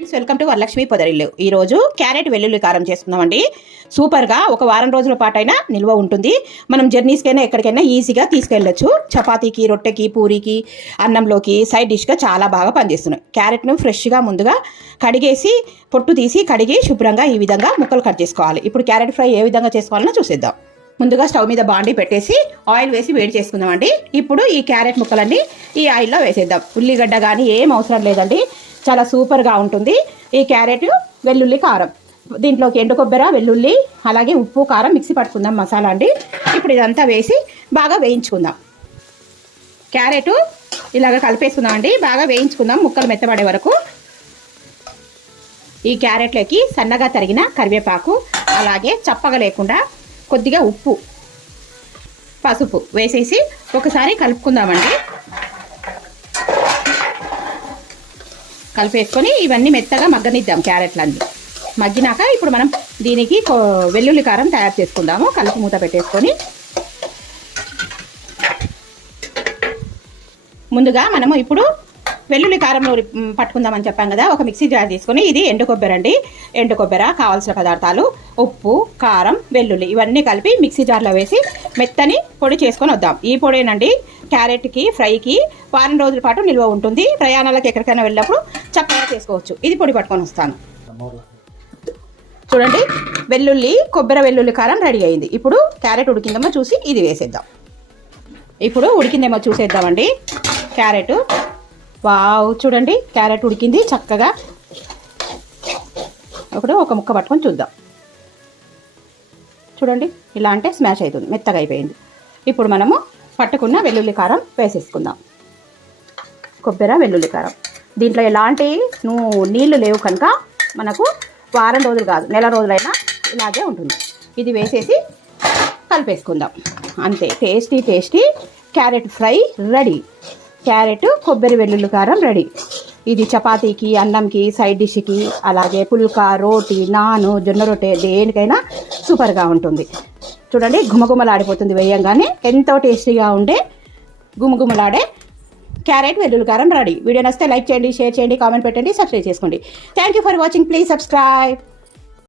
Welcome to Varalakshmi పొదరిల్లు. ఈరోజు carrot వెల్లుల్లి కారం చేసుకుందామండి. సూపర్గా ఒక వారం రోజుల పాటైనా నిల్వ ఉంటుంది. మనం జర్నీస్కైనా ఎక్కడికైనా ఈజీగా తీసుకెళ్ళచ్చు. చపాతీకి, రొట్టెకి, పూరికి, అన్నంలోకి సైడ్ డిష్గా చాలా బాగా పనిచేస్తున్నాయి. క్యారెట్ను ఫ్రెష్గా ముందుగా కడిగేసి పొట్టు తీసి కడిగి శుభ్రంగా ఈ విధంగా ముక్కలు కట్ చేసుకోవాలి. ఇప్పుడు క్యారెట్ ఫ్రై ఏ విధంగా చేసుకోవాలనో చూసేద్దాం. ముందుగా స్టవ్ మీద బాండీ పెట్టేసి ఆయిల్ వేసి వేడి చేసుకుందామండి. ఇప్పుడు ఈ క్యారెట్ ముక్కలన్నీ ఈ ఆయిల్లో వేసేద్దాం. ఉల్లిగడ్డ కానీ ఏం అవసరం లేదండి, చాలా సూపర్గా ఉంటుంది ఈ క్యారెట్ వెల్లుల్లి కారం. దీంట్లోకి ఎండు కొబ్బరి, వెల్లుల్లి, అలాగే ఉప్పు, కారం మిక్సీ పట్టుకుందాం మసాలా అండి. ఇప్పుడు ఇదంతా వేసి బాగా వేయించుకుందాం. క్యారెట్ ఇలాగ కలిపేసుకుందాం అండి, బాగా వేయించుకుందాం ముక్కలు మెత్తబడే వరకు. ఈ క్యారెట్లోకి సన్నగా తరిగిన కరివేపాకు, అలాగే చప్పగా లేకుండా కొద్దిగా ఉప్పు, పసుపు వేసేసి ఒకసారి కలుపుకుందామండి. కలిపేసుకొని ఇవన్నీ మెత్తగా మగ్గనిద్దాం. క్యారెట్లన్నీ మగ్గినాక ఇప్పుడు మనం దీనికి వెల్లుల్లి కారం తయారు చేసుకుందాము. కలిపి మూత పెట్టేసుకొని ముందుగా మనము ఇప్పుడు వెల్లుల్లి కారంలో పట్టుకుందామని చెప్పాం కదా. ఒక మిక్సీ జార్ తీసుకొని, ఇది ఎండు కొబ్బరి అండి. ఎండు కొబ్బరి, కావాల్సిన పదార్థాలు ఉప్పు, కారం, వెల్లుల్లి ఇవన్నీ కలిపి మిక్సీ జార్లో వేసి మెత్తని పొడి చేసుకొని వద్దాం. ఈ పొడేనండి క్యారెట్కి ఫ్రైకి వారం రోజుల పాటు నిల్వ ఉంటుంది. ప్రయాణాలకు ఎక్కడికైనా వెళ్ళినప్పుడు చక్కగా చేసుకోవచ్చు. ఇది పొడి పట్టుకొని వస్తాను. చూడండి, వెల్లుల్లి కొబ్బరి వెల్లుల్లి కారం రెడీ అయింది. ఇప్పుడు క్యారెట్ ఉడికిందేమో చూసి ఇది వేసేద్దాం. ఇప్పుడు ఉడికిందేమో చూసేద్దామండి. క్యారెట్ వావ్, చూడండి క్యారెట్ ఉడికింది చక్కగా. ఇప్పుడు ఒక ముక్క పట్టుకొని చూద్దాం. చూడండి, ఇలా అంటే స్మాష్ అవుతుంది, మెత్తగా అయిపోయింది. ఇప్పుడు మనము పట్టుకున్న వెల్లుల్లి కారం వేసేసుకుందాం. కొబ్బరి వెల్లుల్లి కారం దీంట్లో ఎలాంటి నీళ్లు లేవు కనుక మనకు వారం రోజులు కాదు నెల రోజులైనా ఇలాగే ఉంటుంది. ఇది వేసేసి కలిపేసుకుందాం. అంతే, tasty tasty carrot fry ready. Carrot కొబ్బరి వెల్లుల్లి కారం రెడీ. ఇది చపాతీకి, అన్నంకి, సైడ్ డిష్కి, అలాగే పుల్కా, రోటీ, నాను, జొన్న రొట్టె దేనికైనా సూపర్గా ఉంటుంది. చూడండి, గుమగుమలాడిపోతుంది వేయంగానే. ఎంతో టేస్టీగా ఉండే గుమగుమలాడే క్యారెట్ వెల్లుల్లి కారం రెడీ. వీడియో నచ్చితే లైక్ చేయండి, షేర్ చేయండి, కామెంట్ పెట్టండి, సబ్స్క్రైబ్ చేసుకోండి. Thank you for watching. Please subscribe.